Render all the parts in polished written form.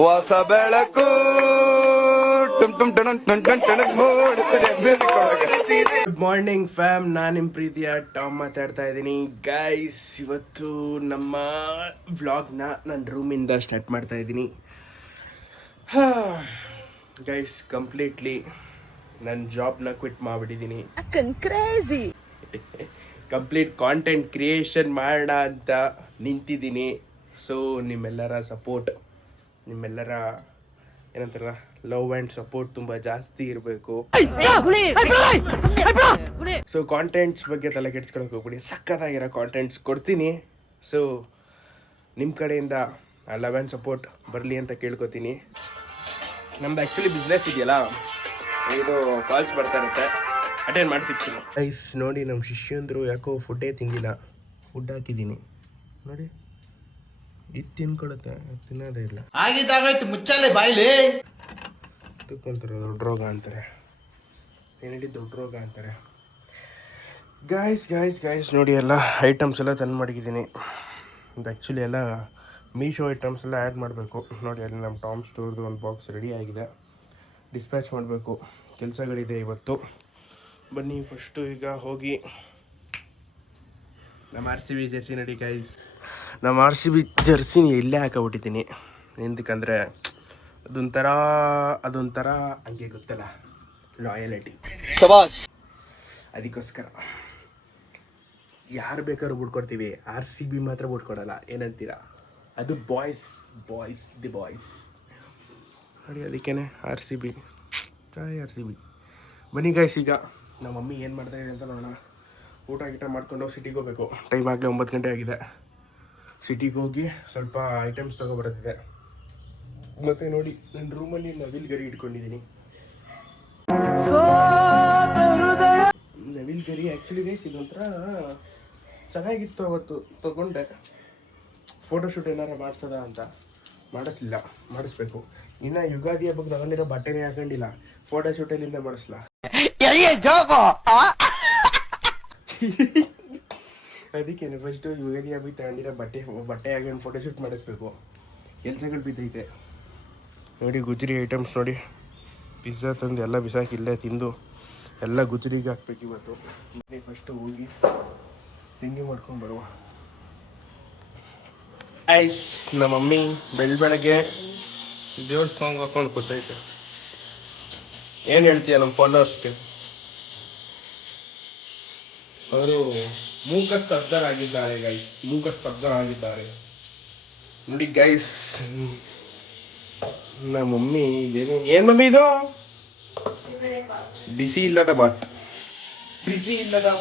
ಹೊಸ ಬೆಳಕು good morning fam, ನಾನು ನಿಮ್ಮ ಪ್ರೀತಿಯ ಟಾಮ್ ಮಾತಾಡ್ತಾ ಇದ್ದೀನಿ. ಗೈಸ್, ಇವತ್ತು ನಮ್ಮ ವ್ಲಾಗ್ನ ನನ್ನ ರೂಮಿಂದ ಸ್ಟಾರ್ಟ್ ಮಾಡ್ತಾ ಇದ್ದೀನಿ. ಗೈಸ್, ಕಂಪ್ಲೀಟ್ಲಿ ನನ್ನ ಜಾಬ್ನ ಕ್ವಿಟ್ ಮಾಡಿಬಿಟ್ಟಿದ್ದೀನಿ. ಕಂಪ್ಲೀಟ್ ಕಾಂಟೆಂಟ್ ಕ್ರಿಯೇಷನ್ ಮಾಡೋಣ ಅಂತ ನಿಂತಿದ್ದೀನಿ. ಸೊ ನಿಮ್ಮೆಲ್ಲರ ಸಪೋರ್ಟ್, ನಿಮ್ಮೆಲ್ಲರ ಏನಂತಾರ ಲವ್ ಆ್ಯಂಡ್ ಸಪೋರ್ಟ್ ತುಂಬ ಜಾಸ್ತಿ ಇರಬೇಕು. ಸೊ ಕಾಂಟೆಂಟ್ಸ್ ಬಗ್ಗೆ ತಲೆ ಕೆಡ್ಸ್ಕೊಳಕ್ಕೆ ಹೋಗ್ಬಿಡಿ, ಸಕ್ಕತ್ತಾಗಿರೋ ಕಾಂಟೆಂಟ್ಸ್ ಕೊಡ್ತೀನಿ. ಸೊ ನಿಮ್ಮ ಕಡೆಯಿಂದ ಆ ಲವ್ ಆ್ಯಂಡ್ ಸಪೋರ್ಟ್ ಬರಲಿ ಅಂತ ಕೇಳ್ಕೊತೀನಿ. ನಮ್ದು ಆ್ಯಕ್ಚುಲಿ ಬಿಸ್ನೆಸ್ ಇದೆಯಲ್ಲ, ಇದು ಕಾಲ್ಸ್ ಬರ್ತಾ ಇರುತ್ತೆ, ಅಟೆಂಡ್ ಮಾಡಿ ಸಿಗ್ತೀನಿ. ಐಸ್ ನೋಡಿ, ನಮ್ಮ ಶಿಷ್ಯಂದರು ಯಾಕೋ ಫುಡ್ಡೇ ತಿಂದಿಲ್ಲ. ಫುಡ್ ಹಾಕಿದ್ದೀನಿ ನೋಡಿ, ಇದು ತಿನ್ಕೊಳುತ್ತೆ, ತಿನ್ನೋದೇ ಇಲ್ಲ. ಆಗಿದ್ದಾಗಾಯ್ತು, ಮುಚ್ಚಾಲೆ ಬಾಯ್ಲಿ ತಿಳ್ಕೊಂತಾರೆ. ದೊಡ್ಡ ರೋಗ ಅಂತಾರೆ, ಏನೇಳಿ ದೊಡ್ಡ ರೋಗ ಅಂತಾರೆ. ಗಾಯ್ಸ್ ನೋಡಿ, ಎಲ್ಲ ಐಟಮ್ಸ್ ಎಲ್ಲ ತಂದು ಮಡಗಿದ್ದೀನಿ. ಇದು ಆ್ಯಕ್ಚುಲಿ ಎಲ್ಲ ಮೀಶೋ ಐಟಮ್ಸ್ ಎಲ್ಲ ಆ್ಯಡ್ ಮಾಡಬೇಕು. ನೋಡಿ, ಅಲ್ಲಿ ನಮ್ಮ ಟಾಮ್ ಸ್ಟೋರ್ದು ಒಂದು ಬಾಕ್ಸ್ ರೆಡಿ ಆಗಿದೆ, ಡಿಸ್ಪ್ಯಾಚ್ ಮಾಡಬೇಕು. ಕೆಲಸಗಳಿದೆ ಇವತ್ತು. ಬನ್ನಿ ಫಸ್ಟು ಈಗ ಹೋಗಿ ನಮ್ಮ RCB ಜರ್ಸಿ ನೋಡಿ ಗೈಸ್. ನಮ್ಮ RCB ಜರ್ಸಿನ ಇಲ್ಲೇ ಹಾಕೊಬಿಟ್ಟಿದ್ದೀನಿ. ಎಂದಕ್ಕಂದರೆ ಅದೊಂಥರ ಹಂಗೆ ಗೊತ್ತಲ್ಲ, ಲಾಯಲಿಟಿ. ಅದಕ್ಕೋಸ್ಕರ ಯಾರು ಬೇಕಾದ್ರೂ ಬಿಟ್ಕೊಡ್ತೀವಿ, RCB ಮಾತ್ರ ಬಿಟ್ಕೊಡಲ್ಲ. ಏನಂತೀರಾ? ಅದು ಬಾಯ್ಸ್ ದಿ ಬಾಯ್ಸ್ ನೋಡಿ, ಅದಕ್ಕೇನೆ RCB. ಬನ್ನಿ ಗೈಸ್, ಈಗ ನಮ್ಮ ಮಮ್ಮಿ ಏನು ಮಾಡ್ತಾಯಿದೆ ಅಂತ ನೋಡೋಣ. ಊಟ ಗೀಟ ಮಾಡ್ಕೊಂಡು ಸಿಟಿಗೆ ಹೋಗ್ಬೇಕು. ಟೈಮ್ ಆಗಲೇ 9 ಗಂಟೆ ಆಗಿದೆ. ಸಿಟಿಗೆ ಹೋಗಿ ಸ್ವಲ್ಪ ಐಟಮ್ಸ್ ತೊಗೊಬರೋದಿದೆ. ಮತ್ತು ನೋಡಿ, ನನ್ನ ರೂಮಲ್ಲಿ ನವಿಲ್ ಗರಿ ಇಟ್ಕೊಂಡಿದ್ದೀನಿ. ನವಿಲ್ ಗರಿ ಆ್ಯಕ್ಚುಲಿ ಗೈಸ್ ಇದೊಂಥರ ಚೆನ್ನಾಗಿತ್ತು. ಅವತ್ತು ತೊಗೊಂಡೆ ಫೋಟೋಶೂಟ್ ಏನಾರು ಮಾಡಿಸೋದ ಅಂತ. ಮಾಡಿಸ್ಬೇಕು. ಇನ್ನು ಯುಗಾದಿ ಹಬ್ಬಕ್ಕೆ ತಗೊಂಡಿರೋ ಬಟ್ಟೆನೇ ಹಾಕೊಂಡಿಲ್ಲ, ಫೋಟೋಶೂಟಲ್ಲಿಂದ ಮಾಡಿಸ್ಲಾ. ಅದಕ್ಕೇನೆ ಫಸ್ಟು ಯುಗಾದಿ ಹಬ್ಬಕ್ಕೆ ತಗೊಂಡಿರೋ ಬಟ್ಟೆ ಹಾಕೊಂಡು ಫೋಟೋಶೂಟ್ ಮಾಡಿಸ್ಬೇಕು. ಕೆಲಸಗಳು ಬಿದ್ದೈತೆ ನೋಡಿ. ಗುಜರಿ ಐಟಮ್ಸ್ ನೋಡಿ, ಪಿಜ್ಜಾ ತಂದು ಎಲ್ಲ ಬಿಸಾಕಿ ಇಲ್ಲೇ ತಿಂದು ಎಲ್ಲ ಗುಜರಿಗೆ ಹಾಕ್ಬೇಕು ಇವತ್ತು. ಫಸ್ಟು ಹೋಗಿ ತಿಂಡಿ ಮಾಡ್ಕೊಂಡು ಬರುವ. ಐಸ್, ನಮ್ಮ ಮಮ್ಮಿ ಬೆಳಗ್ಗೆ ದೇವ್ರ ಸಾಂಗ್ ಹಾಕೊಂಡು ಕೂತೈತೆ. ಏನು ಹೇಳ್ತೀಯ ನಮ್ಮ ಫಾಲೋವರ್ಸ್ಗೆ? ಅವರು ಮೂಕಸ್ತಬ್ಧರಾಗಿದ್ದಾರೆ ಗೈಸ್, ಮೂಕಸ್ತಬ್ಧರಾಗಿದ್ದಾರೆ ನೋಡಿ ಗೈಸ್. ನಮ್ಮ ಮಮ್ಮಿ ಏನು ಮಮ್ಮಿ ಇದು? ಬಿಸಿ ಇಲ್ಲದ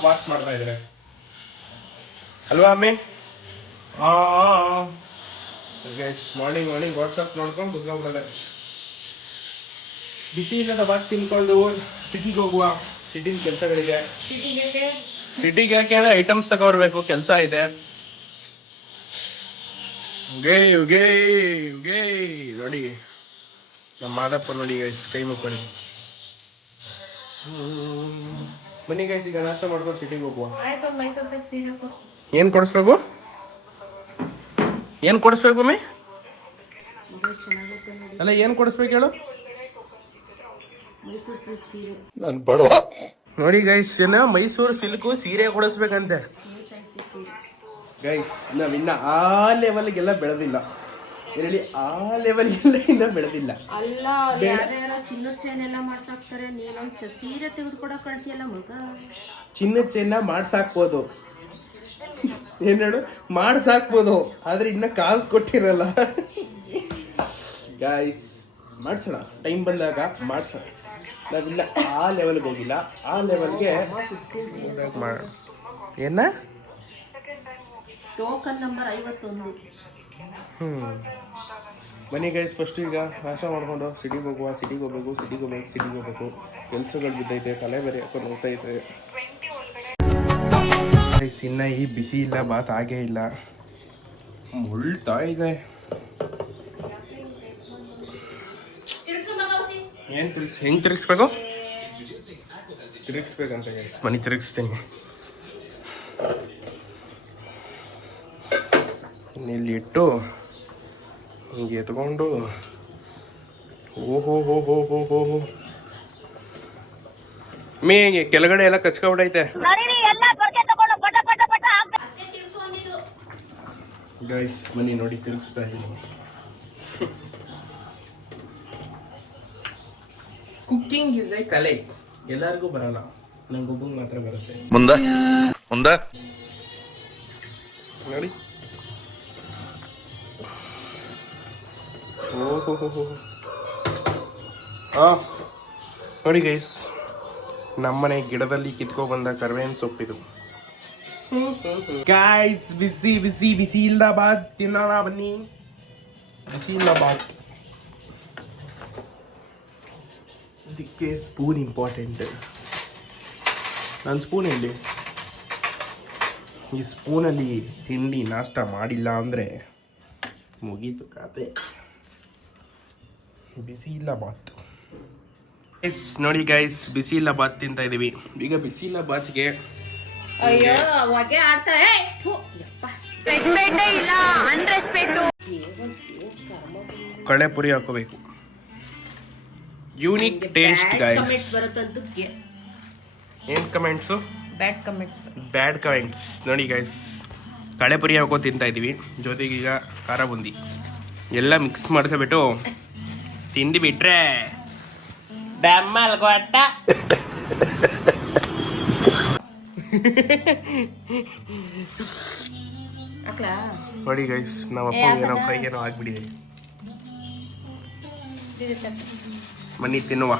ಬಾತ್ ಮಾಡ್ತಾ ಇದ್ದಾರೆ ಅಲ್ವಾ ಮಮ್ಮಿ? ಗೈಸ್, ಮಾರ್ನಿಂಗ್ ವಾಟ್ಸಪ್ ನೋಡ್ಕೊಂಡು ಕುತ್ಕೊಂಡ್ಬಿಡೋದೆ. ಬಿಸಿ ಇಲ್ಲದ ಬಾತ್ ತಿನ್ಕೊಂಡು ಸಿಟಿಗೆ ಹೋಗುವ. ಸಿಟಿನ ಕೆಲಸಗಳಿಗೆ, ಸಿಟಿಗೆ ಯಾಕೆ ಅಂದರೆ ಐಟಮ್ಸ್ ತಗೊಬರ್ಬೇಕು, ಕೆಲಸ ಇದೆ. ನೋಡಿ ನಮ್ಮ ಮಾದಪ್ಪ ನೋಡಿ ಗೈಸ್, ಕೈ ಮುಕ್ಕೊಳ್ಳಿ. ಬನ್ನಿ ಗೈಸ್, ಈಗ ನಾಷ್ಟ ಮಾಡ್ಕೊಂಡು ಸಿಟಿಗೆ ಹೋಗುವ. ಏನು ಕೊಡಿಸ್ಬೇಕು ಮಮ್ಮಿ? ಅಲ್ಲ, ಏನು ಕೊಡಿಸ್ಬೇಕು ಹೇಳು? ನೋಡಿ ಗೈಸ್, ಮೈಸೂರು ಸಿಲ್ಕು ಸೀರೆ ಕೊಡಿಸ್ಬೇಕಂತೆ ಗೈಸ್. ನಾವಿನ್ನ ಆ ಲೆವೆಲ್ಗೆಲ್ಲ ಬೆಳೆದಿಲ್ಲ. ಹೇಳಿ, ಆ ಲೆವೆಲ್ಗೆಲ್ಲ ಇನ್ನ ಬೆಳೆದಿಲ್ಲ. ಅಲ್ಲ, ಯಾರ್ಯಾರೋ ಚಿನ್ನದ ಚೈನ್ ಎಲ್ಲ ಮಾಡ್ಸಾಕ್ತಾರೆ, ನೀನೊಂದು ಸೀರೆ ತೆಗೆದುಕೊಡಕ್ ಕಳ್ತಿಯಲ್ಲ ಮಗ. ಚಿನ್ನದ ಚೈನ್ನ ಮಾಡ್ಸಾಕ್ಬೋದು, ಏನ್ ಹೇಳು, ಮಾಡ್ಸಾಕ್ಬೋದು, ಆದ್ರೆ ಇನ್ನ ಕಾಸು ಕೊಟ್ಟಿರಲ್ಲ. ಗಾಯ್ಸ್, ಮಾಡ್ಸೋಣ, ಟೈಮ್ ಬಂದಾಗ ಮಾಡ್ಸೋಣ. ನಾವಿನ್ನ ಆ ಲೆವೆಲ್ಗೆ ಹೋಗಿಲ್ಲ. ಆ ಲೆವೆಲ್ಗೆ ಏನ ಟೋಕನ್ ನಂಬರ್ 51. ಬನ್ನಿ ಗೈಸ್, ಫಸ್ಟ್ ಈಗ ನಾಶ ಮಾಡ್ಕೊಂಡು ಸಿಟಿಗೆ ಹೋಗ್ಬೇಕು. ಕೆಲಸಗಳು ಬಿದ್ದೈತೆ, ತಲೆ ಬೇರೆ ಹಾಕೊಂಡು ಹೋಗ್ತೈತೆ. ಇನ್ನ ಈ ಬಿಸಿ ಇಲ್ಲ, ಬಾತ್ ಆಗೇ ಇಲ್ಲ, ಮುಳ್ತಾ ಇದೆ. ಏನು ಹೆಂಗೆ ತಿರುಗಿಸ್ಬೇಕಂತ ಗೈಸ್, ಮನೆ ತಿರುಗಿಸ್ತೀನಿ. ಇಲ್ಲಿ ಇಟ್ಟು ಹಿಂಗೆ ಎತ್ಕೊಂಡು ಓಹೋ ಹೋ ಹೋ ಹೋ ಹೋ ಹೋ ಮೇ ಕೆಳಗಡೆ ಎಲ್ಲ ಕಚ್ಕೊಬಿಟ್ಟೈತೆ ಗೈಸ್ ಬನ್ನಿ ನೋಡಿ ತಿರುಗಿಸ್ತಾ ಇದ್ದೀನಿ. ಕುಕ್ಕಿಂಗ್ ಇಸ್ ಎ ಕಲೆ, ಎಲ್ಲರಿಗೂ ಬರಲ್ಲ, ನಂಗೊಬ್ಬಂಗೆ ಮಾತ್ರ ಬರುತ್ತೆ. ಮುಂದೆ ನೋಡಿ ಓಹೋ ಹಾಂ ನೋಡಿ ಗೈಸ್, ನಮ್ಮನೆ ಗಿಡದಲ್ಲಿ ಕಿತ್ಕೊಬಂದ ಕರ್ಬೇವಿನ ಸೊಪ್ಪಿದು. ಗಾಯ್ಸ್ ಬಿಸಿ ಬಿಸಿ ಬಿಸಿ ಇಲ್ಲ ಬಾತ್ ತಿನ್ನೋಣ ಬನ್ನಿ. ಬಿಸಿ ಇಲ್ಲ ಬಾತ್ ಇದಕ್ಕೆ ಸ್ಪೂನ್ ಇಂಪಾರ್ಟೆಂಟ್. ನನ್ನ ಸ್ಪೂನ್ ಎಲ್ಲಿ? ಈ ಸ್ಪೂನಲ್ಲಿ ತಿಂಡಿ ನಾಷ್ಟ ಮಾಡಿಲ್ಲ ಅಂದರೆ ಮುಗೀತು ಕತೆ. ಬಿಸಿ ಇಲ್ಲ ಬಾತ್ ಗೈಸ್ ನೋಡಿ ಗೈಸ್, ಬಿಸಿ ಇಲ್ಲ ಬಾತ್ ತಿಂತಾ ಇದೀವಿ ಈಗ. ಬಿಸಿ ಇಲ್ಲ ಬಾತ್ಗೆ ಅಯ್ಯೋ ಹೊಗೆ ಆಡ್ತಾ ಕಳೆ ಪುರಿ ಹಾಕೋಬೇಕು. Unique taste guys. ಬರುತ್ತಂತಕ್ಕೆ ಏನ್ comments? Bad comments. Bad comments. ನೋಡಿ ಗೈಸ್, ಕಳೆ ಪುರಿ ಹಾಕೋ ತಿಂತಾ ಇದ್ದೀವಿ, ಜೊತೆಗೆ ಈಗ ಖಾರ ಬುಂದಿ ಎಲ್ಲ ಮಿಕ್ಸ್ ಮಾಡಿಸ್ಬಿಟ್ಟು ತಿಂದು ಬಿಟ್ರೆ ಡ್ಯಾಮಲ್ ಗೊಟ್ಟ. ನೋಡಿ ಗೈಸ್, ನಮ್ಮ ಅಪ್ಪ ಏನೋ ಕೈಗೇನೋ ಆಗ್ಬಿಟ್ಟಿದೆ. ಬನ್ನಿ ತಿನ್ನುವ.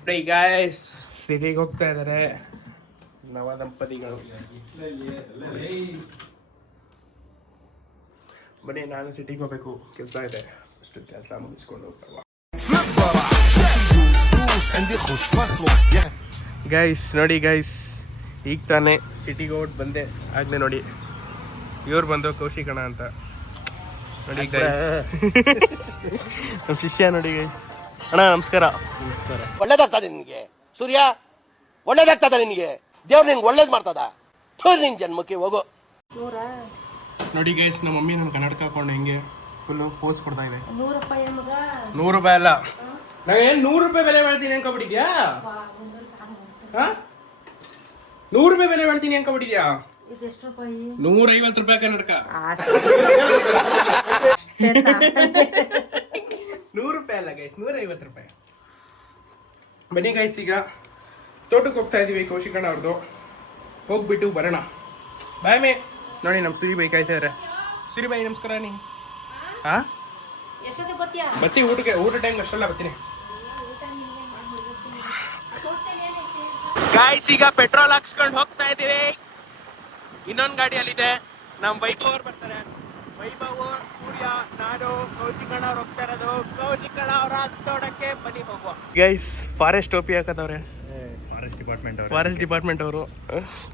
ನೋಡಿ ಗೈಸ್, ಸಿಟಿಗೆ ಹೋಗ್ತಾ ಇದ್ದಾರೆ ನವ ದಂಪತಿಗಳು. ಬನ್ನಿ, ನಾನು ಸಿಟಿಗೆ ಹೋಗ್ಬೇಕು, ಕೆಲಸ ಇದೆ, ಅಷ್ಟು ಕೆಲಸ ಮುಗಿಸ್ಕೊಂಡು ಹೋಗ್ತಾವ. ಗೈಸ್ ನೋಡಿ ಗೈಸ್, ಈಗ ತಾನೇ ಸಿಟಿಗೆ ಹೋಗಿ ಬಂದೆ. ಆಗಲೇ ನೋಡಿ ಇವ್ರು ಬಂದು ಕೌಶಿಕಣ ಅಂತ. ನೋಡಿ ಗೈಸ್, ನಮ್ಮ ಶಿಷ್ಯ ನೋಡಿ ಗೈಸ್. ಅಣ್ಣ ನಮಸ್ಕಾರ. ನಮಸ್ಕಾರ. ಒಳ್ಳೇದಾಗ್ತದೆ ನಿನಗೆ ಸೂರ್ಯ, ಒಳ್ಳೇದಾಗ್ತದ ನಿನಗೆ. ದೇವ್ರು ನಿನ್ಗೆ ಒಳ್ಳೇದು ಮಾಡ್ತದ. ನಿನ್ ಜನ್ಮಕ್ಕೆ ಹೋಗೋ. ನೋಡಿ ಗೈಸ್, ನಮ್ಮ ಮಮ್ಮಿ ನಮ್ಮ ಕನ್ನಡಕ ಹಾಕೊಂಡು ಹೆಂಗೆ ಫುಲ್ಲು ಪೋಸ್ ಕೊಡ್ತಾ ಇದೆ. 100 ರೂಪಾಯಿ ಮಗ. 100 ರೂಪಾಯಿ ಅಲ್ಲ, ನಾವೇನು 100 ರೂಪಾಯಿ ಬೆಲೆ ಮಾಡ್ತೀನಿ ಅನ್ಕೊಬಿಟ್ಟಿದ್ಯಾ? 100 ರೂಪಾಯಿ ಬೆಲೆ ಮಾಡ್ತೀನಿ ಅನ್ಕೊಬಿಟ್ಟಿದ್ಯಾ? ಇದೆಷ್ಟು ರೂಪಾಯಿ? 150 ರೂಪಾಯಿ ಕನ್ನಡಕ. 100 ರೂಪಾಯಿ ಅಲ್ಲ ಗೈಸ್, 150 ರೂಪಾಯಿ. ಬನ್ನಿ ಗೈಸ್, ಈಗ ತೋಟಕ್ಕೆ ಹೋಗ್ತಾ ಇದೀವಿ ಕೌಶಿಕಣ್ಣ ಅವ್ರದ್ದು. ಹೋಗ್ಬಿಟ್ಟು ಬರೋಣ. ಬಾಯ್ ಮೇ. ನೋಡಿ ನಮ್ಮ ಸೂರಿಬಾಯಿ ಕಾಯ್ತಾ ಇದ್ದಾರೆ. ಸೂರಿಬಾಯಿ ನಮಸ್ಕಾರ. ನೀ ಹಾಂ ಎಷ್ಟೊತ್ತಿಗೆ ಗೊತ್ತಾ? ಬರ್ತೀನಿ ಊಟಕ್ಕೆ. ಊಟ ಟೈಮ್ ಅಷ್ಟೆಲ್ಲ ಬರ್ತೀನಿ ಗಾಯ್ಸ್. ಈಗ ಪೆಟ್ರೋಲ್ ಹಾಕ್ಸ್ಕೊಂಡು ಹೋಗ್ತಾ ಇದೀವಿ. ಇನ್ನೊಂದು ಗಾಡಿಯಲ್ಲಿದೆ, ನಮ್ಮ ವೈಭವ್ ಅವ್ರು ಬರ್ತಾರೆ. ವೈಭವ್, ಸೂರ್ಯ, ನಾನು, ಕೌಶಿಕಣ್ಣ ಅವ್ರು ಹೋಗ್ತಾ ಇರೋದು. ಕೌಶಿಕಣ್ಣ ಅವರ ತೋಟಕ್ಕೆ ಬನ್ನಿ ಹೋಗುವ. ಗೈಸ್, ಫಾರೆಸ್ಟ್ ಟೋಪಿ ಹಾಕತ್ತವ್ರೆ, ಫಾರೆಸ್ಟ್ ಡಿಪಾರ್ಟ್ಮೆಂಟ್ ಅವರು.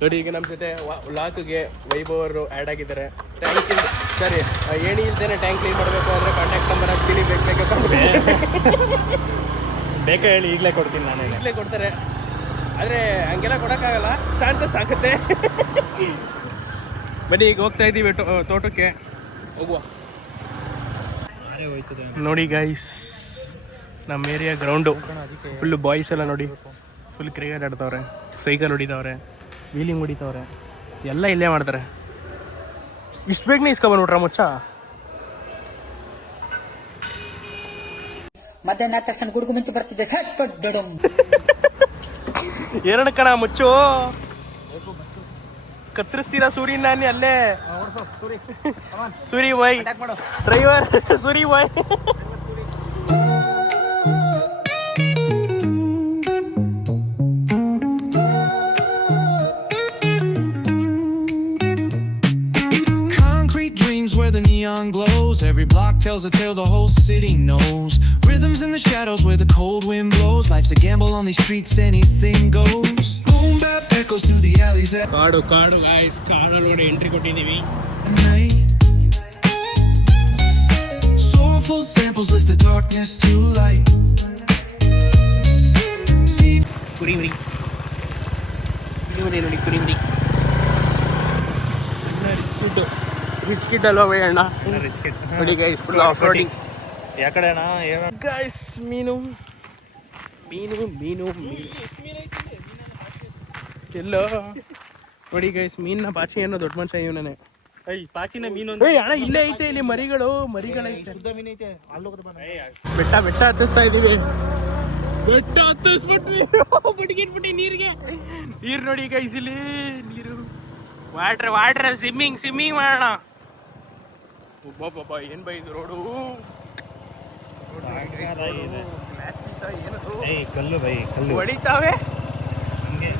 ನೋಡಿ, ಈಗ ನಮ್ಮ ಜೊತೆ ಲಾಕ್ಗೆ ವೈಭವ್ ಅವರು ಆ್ಯಡ್ ಆಗಿದ್ದಾರೆ. ಟ್ಯಾಂಕ್ ಸರಿ, ಏಣಿ ಇಲ್ದೇನೆ ಟ್ಯಾಂಕ್ ಕ್ಲೀನ್ ಮಾಡಬೇಕು ಅಂದರೆ ಕಾಂಟ್ಯಾಕ್ಟ್ ನಂಬರ್ ಹಾಕ್ತೀನಿ. ಬೇಕಾ ಹೇಳಿ, ಈಗಲೇ ಕೊಡ್ತೀನಿ. ನಾನು ಈಗಲೇ ಕೊಡ್ತಾರೆ, ಆದರೆ ಹಂಗೆಲ್ಲ ಕೊಡೋಕ್ಕಾಗಲ್ಲ, ಚಾನ್ಸಸ್ ಆಗುತ್ತೆ. ಬನ್ನಿ, ಈಗ ಹೋಗ್ತಾ ಇದ್ದೀವಿ ತೋಟಕ್ಕೆ, ಹೋಗುವ. ನೋಡಿ ಗೈಸ್, ನಮ್ಮ ಏರಿಯಾ ಗ್ರೌಂಡು ಫುಲ್ಲು ಬಾಯ್ಸ್ ಎಲ್ಲ ನೋಡಿ, ಫುಲ್ ಕ್ರಿಕೆಟ್ ಆಡ್ತವ್ರೆ, ಸೈಕಲ್ ಹೊಡಿತವ್ರೆ, ವೀಲಿಂಗ್ ಹೊಡಿತವ್ರೆ, ಎಲ್ಲ ಇಲ್ಲೇ ಮಾಡ್ತಾರೆ. ಇಷ್ಟು ಬೇಗನೆ ಇಸ್ಕೊಬಂದ್ಬಿಟ್ರ ಮುಚ್ಚ. ಮಧ್ಯಾಹ್ನ ತಕ್ಷಣ ಗುಡುಗು ಮುಂಚೆ ಬರ್ತಿದ್ದೆ. ಎರಡು ಕಣ ಮುಚ್ಚು, ಕತ್ತರಿಸ್ತೀರಾ ಸೂರಿ ನಾನಿ ಅಲ್ಲೇ. Suri boy driver, Suri boy. Where the neon glows, every block tells a tale the whole city knows. Rhythms in the shadows where the cold wind blows. Life's a gamble on these streets, anything goes. Boom bap echoes through the alleys at ಕಾಡು guys, ಕಾಡಲ್ಲಿ entry ಕೊಟ್ಟಿದ್ದೀವಿ. night. Soulful samples lift the darkness to light. ಕುರಿ ನೋಡಿ, ಕುರಿ ಎಲ್ಲ ದುಡ್ಡು rich kid ಅಲ್ವಾ by ಅಣ್ಣ? ರಿಚ್ ಕಿಡ್ ನೋಡಿ ಗೈಸ್ ಫುಲ್ ಆಫ್ ರೋಡಿಂಗ್. ಯಾಕಡೆ ಅಣ್ಣ ಗೈಸ್ ಮೀನು ಮೀನು ಮೀನು ಮೀನು ಎಲ್ಲೋ ನೋಡಿ ಗೈಸ್, ಮೀನಿನ ಪಾಚಿ ಅನ್ನೋ ದೊಡ್ಡ ಮನುಷ್ಯ ಇವನೇ. ಪಾಚಿನ ಮೀನು ಅಣ್ಣ ಇಲ್ಲೇ ಐತೆ, ಇಲ್ಲಿ ಮರಿಗಳೈತೆ. ಶುದ್ಧ ಮೀನು ಐತೆ. ಬೆಟ್ಟ ಹತ್ತಿಸ್ತಾ ಇದೀವಿ. ಬೆಟ್ಟ ಹತ್ತಿಸ್ಬಿಟ್ವಿ, ಬಿಟ್ಬಿಟ್ಟು ನೀರಿಗೆ. ನೀರು ನೋಡಿ ಗೈಸ್, ಇಲ್ಲಿ ನೀರು ವಾಟ್ರ್ ಸ್ವಿಮ್ಮಿಂಗ್ ಮಾಡೋಣ. ಒಬ್ಬೊಬ್ಬ ಏನ್ ಬೈ ಇದು ರೋಡು, ಕಲ್ಲು ಬೈ ಕಲ್ಲು ಹೊಡಿತಾವೆ.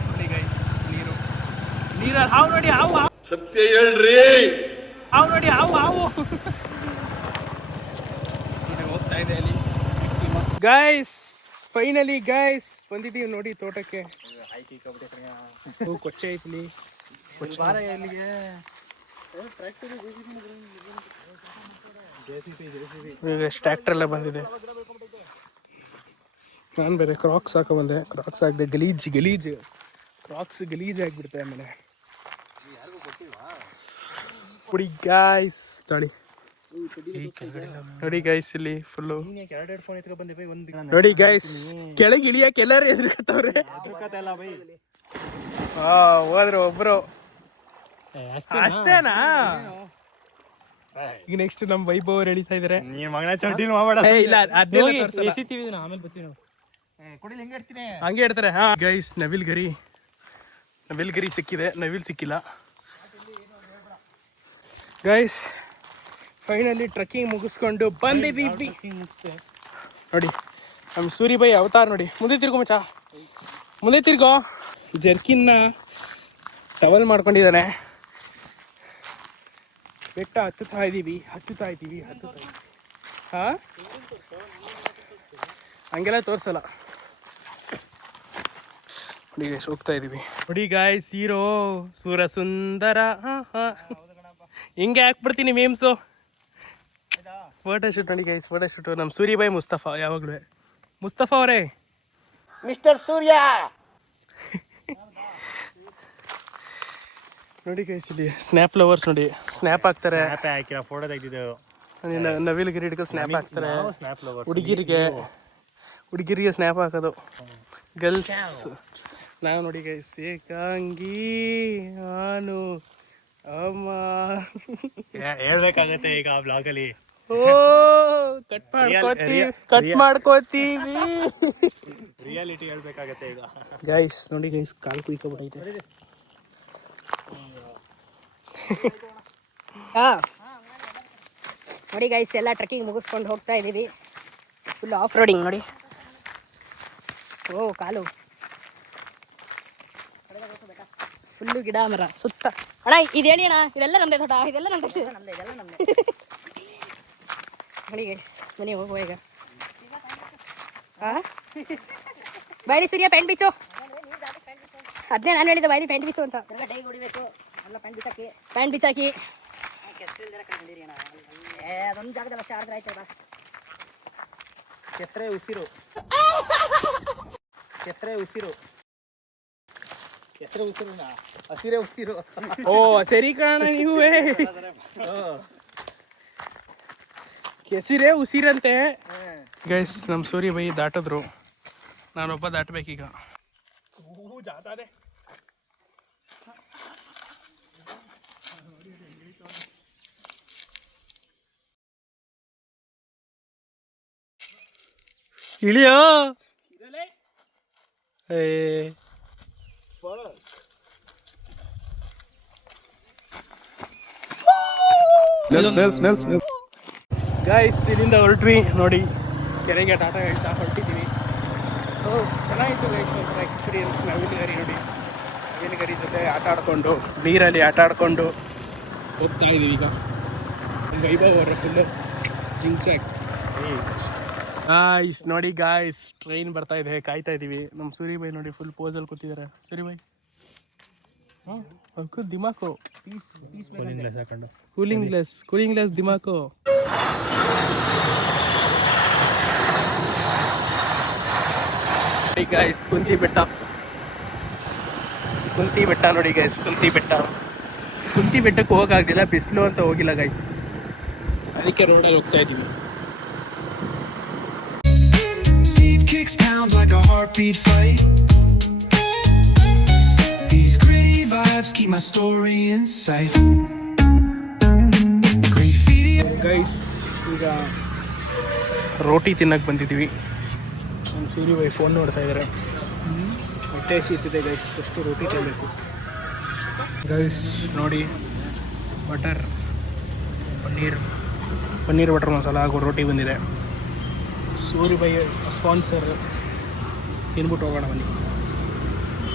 ನೋಡಿ ಗೈಸ್ ನೀರು ಹಾವು ನೋಡಿ, ಹಾವು ಸತ್ಯ ಹೇಳ್ರಿ. ಹಾವು ನೋಡಿ, ಹಾವು ಹೋಗ್ತಾ ಇದೆ ಅಲ್ಲಿ. ಗೈಸ್ ಫೈನಲಿ ಗೈಸ್ ಬಂದಿದ್ದೀವಿ ನೋಡಿ ತೋಟಕ್ಕೆ. ಕೊಚ್ಚೆ ಐತಿ ಟ್ರ್ಯಾಕ್ಟರ್ ಎಲ್ಲ ಬಂದಿದೆ. ನಾನು ಬೇರೆ ಕ್ರಾಕ್ಸ್ ಹಾಕೋ ಬಂದೆ, ಕ್ರಾಕ್ಸ್ ಹಾಕಿದೆ. ಗಲೀಜ್ ಕ್ರಾಕ್ಸ್ ಗಲೀಜ್ ಆಗಿಬಿಡುತ್ತೆ ಆಮೇಲೆ. ಕುಡಿ ಗಾಯ್ಸ್ ನೋಡಿ ಗೈಸ್, ಇಲ್ಲಿ ಫುಲ್ಲು ನೋಡಿ ಗೈಸ್, ಕೆಳಗೆ ಇಳಿಯಕ್ಕೆ ಎಲ್ಲರೂ ಎದುರ್ಕತ್ತವ್ರೆ. ಹೋದ್ರು ಒಬ್ರು ಅಷ್ಟೇನಾ? ಈಗ ನೆಕ್ಸ್ಟ್ ನಮ್ ವೈಭವ್ ಅವ್ರು ಎಳಿತಾ ಇದಾರೆ. ಹಂಗೆ ಇಡ್ತಾರೆ. ಗೈಸ್ ನವಿಲ್ ಗರಿ ಸಿಕ್ಕಿದೆ, ನವಿಲ್ ಸಿಕ್ಕಿಲ್ಲ. ಗೈಸ್ ಫೈನಲಿ ಟ್ರಕ್ಕಿಂಗ್ ಮುಗಿಸ್ಕೊಂಡು ಬಂದಿದ್ದೀವಿ ನೋಡಿ. ನಮ್ಮ ಸೂರಿಬಾಯಿ ಅವತಾರ ನೋಡಿ. ಮುಂದೆ ತಿರ್ಗೋ ಜರ್ಕಿನ್ನ ಟವಲ್ ಮಾಡ್ಕೊಂಡಿದ್ದಾನೆ. ಬೆಟ್ಟ ಹತ್ತುತ್ತಾ ಇದ್ದೀವಿ. ಹಂಗೆಲ್ಲ ತೋರ್ಸಲ್ಲ. ನೋಡಿ ಗೈಸ್ ಹೋಗ್ತಾ ಇದೀವಿ. ನೋಡಿ ಗಾಯ್ಸ್, ಹೀರೋ ಸೂರ ಸುಂದರ. ಹಿಂಗೆ ಹಾಕ್ಬಿಡ್ತೀನಿ ಮೇಮ್ಸು. ಫೋಟೋಶೂಟ್ ನೋಡಿ ಗೈಸ್, ಫೋಟೋಶೂಟು. ನಮ್ಮ ಸೂರಿಬಾಯಿ ಮುಸ್ತಫಾ, ಯಾವಾಗಲೂ ಮುಸ್ತಫಾ ಅವರೇ. ಮಿಸ್ಟರ್ ಸೂರ್ಯ ನೋಡಿ ಗೈಸ್, ಇಲ್ಲಿ ಸ್ನ್ಯಾಪ್ ಲವರ್ಸ್ ನೋಡಿ, ಸ್ನ್ಯಾಪ್ ಹಾಕ್ತಾರೆ. ಹಾಕಿರೋ ಫೋಟೋ ತೆಗೆದಿದ್ದೆವು. ನವಿಲ್ ಗಿರಿ ಹಿಡ್ಕೊ ಸ್ನ್ಯಾಪ್ ಹಾಕ್ತಾರೆ. ಹುಡುಗಿರಿಗೆ ಸ್ನ್ಯಾಪ್ ಹಾಕೋದು ಗರ್ಲ್ಸ್. ನಾವು ನೋಡಿ ಗೈಸ್ ಏಕಾಂಗಿ ನಾನು ಅಮ್ಮ ಹೇಳ್ಬೇಕಾಗತ್ತೆ ಈಗ ಆ ಬ್ಲಾಗಲ್ಲಿ. ಕಟ್ ಮಾಡ್ಕೋತೀವಿ. ರಿಯಾಲಿಟಿ ಹೇಳ್ಬೇಕಾಗತ್ತೆ ಈಗ ಗೈಸ್. ನೋಡಿ ಗೈಸ್, ಕಾಲು ಕುಯ್ಕೊಬಿಟ್ಟೈತೆ. ನೋಡಿ ಗೈಸ್, ಎಲ್ಲ ಟ್ರೆಕ್ಕಿಂಗ್ ಮುಗಿಸ್ಕೊಂಡು ಹೋಗ್ತಾ ಇದ್ದೀವಿ. ಫುಲ್ ಆಫ್ ರೋಡಿಂಗ್ ನೋಡಿ. ಕಾಲು ಫುಲ್ಲು ಗಿಡ ಮರ ಸುತ್ತ. ಅಣ್ಣ ಇದು ಹೇಳಿ ಅಣ್ಣ, ಇದೆಲ್ಲ ನಮ್ದೇ ತೋಟ, ಇದೆಲ್ಲ ನಮ್ದೇ. ನೋಡಿ ಗೈಸ್, ಮನೆ ಹೋಗುವ ಈಗ. ಬಾಯ್ಲಿ ಸೂರ್ಯ ಪ್ಯಾಂಟ್ ಬಿಚ್ಚು. ಅದನ್ನೇ ನಾನು ಹೇಳಿದ್ದೆ, ಬಾಯ್ಲಿ ಪ್ಯಾಂಟ್ ಬಿಚ್ಚು ಅಂತ. ಪ್ಯಾಂಟ್ ಬಿಚ್ಚಾಕಿ ಅದೊಂದು ಜಾಗದಲ್ಲಿ ಅಷ್ಟೇ ಆದ್ರೆ ಆಯ್ತು. ಕೆಸರೆ ಉಸಿರು ಹಸಿರೇ ಉಸಿರು. ಓ ಸರಿ ಕಾಣ ನೀವೇ. ಕೆಸಿರೇ ಉಸಿರಂತೆ ಗೈಸ್. ನಮ್ಮ ಸೂರ್ಯ ಬೈ ದಾಟಿದ್ರು, ನಾನೊಬ್ಬ ದಾಟಬೇಕೀಗ. ಇಳಿಯೋ ಗೈಸ್, ಇಲ್ಲಿಂದ ಹೊರಟ್ವಿ ನೋಡಿ. ಕೆರೆಗೆ ಟಾಟಾ ಹೇಳ್ತಾ ಹೊರಟಿದ್ದೀವಿ. ಚೆನ್ನಾಗಿತ್ತು ಗೈಸ್, ಒಂಥರ ಎಕ್ಸ್ಪೀರಿಯನ್ಸ್. ನವಿಲ್ ಗರಿ ಜೊತೆ ಆಟ ಆಡ್ಕೊಂಡು, ನೀರಲ್ಲಿ ಆಟ ಆಡ್ಕೊಂಡು ಹೋಗ್ತಾ ಇದ್ದೀವಿ ಈಗ. ವೈಭವ್ ಅವರ ಫುಲ್ಲು ಜಿಂಚಾಕ್. ಗಾಯ್ಸ್ ನೋಡಿ ಗಾಯ್ಸ್, ಟ್ರೈನ್ ಬರ್ತಾ ಇದೆ, ಕಾಯ್ತಾ ಇದ್ದೀವಿ. ನಮ್ಮ ಸೂರಿಬಾಯಿ ನೋಡಿ ಫುಲ್ ಪೋಸಲ್ಲಿ ಕೂತಿದ್ದಾರೆ. Suribai ದಿಮಾಕು cooling glass ದಿಮಾಕು. ಗಾಯ್ಸ್ ಕುಂತಿ ಬೆಟ್ಟ ನೋಡಿ ಗೈಸ್, ಕುಂತಿ ಬೆಟ್ಟ ಕುಂತಿ ಬೆಟ್ಟಕ್ಕೆ ಹೋಗೋಕ್ಕಾಗಲಿಲ್ಲ, ಬಿಸಿಲು ಅಂತ ಹೋಗಿಲ್ಲ ಗೈಸ್, ಅದಕ್ಕೆ ರೋಡಲ್ಲಿ ಹೋಗ್ತಾ ಇದ್ದೀವಿ. Deep kicks pound like a heartbeat fight. These gritty vibes keep my story in sight. Graffiti. Guys ಈಗ ರೋಟಿ ತಿನ್ನಕ್ಕೆ ಬಂದಿದ್ದೀವಿ. ನಮ್ಮ ಸೂರಿ ಬೈ ಫೋನ್ ನೋಡ್ತಾ ಇದ್ದಾರೆ. ಹೊಟ್ಟೆ ಹಸಿತಿದೆ ಗೈಸ್, ಅಷ್ಟು ರೋಟಿ ತಿನ್ನಬೇಕು ಗೈಸ್. ನೋಡಿ ಪನ್ನೀರ್ ಬಟರ್ ಮಸಾಲ ಹಾಗೂ ರೋಟಿ ಬಂದಿದೆ. ಸೂರಿ ಬೈ ಸ್ಪಾನ್ಸರ್, ತಿನ್ಬಿಟ್ಟು ಹೋಗೋಣ ಬನ್ನಿ.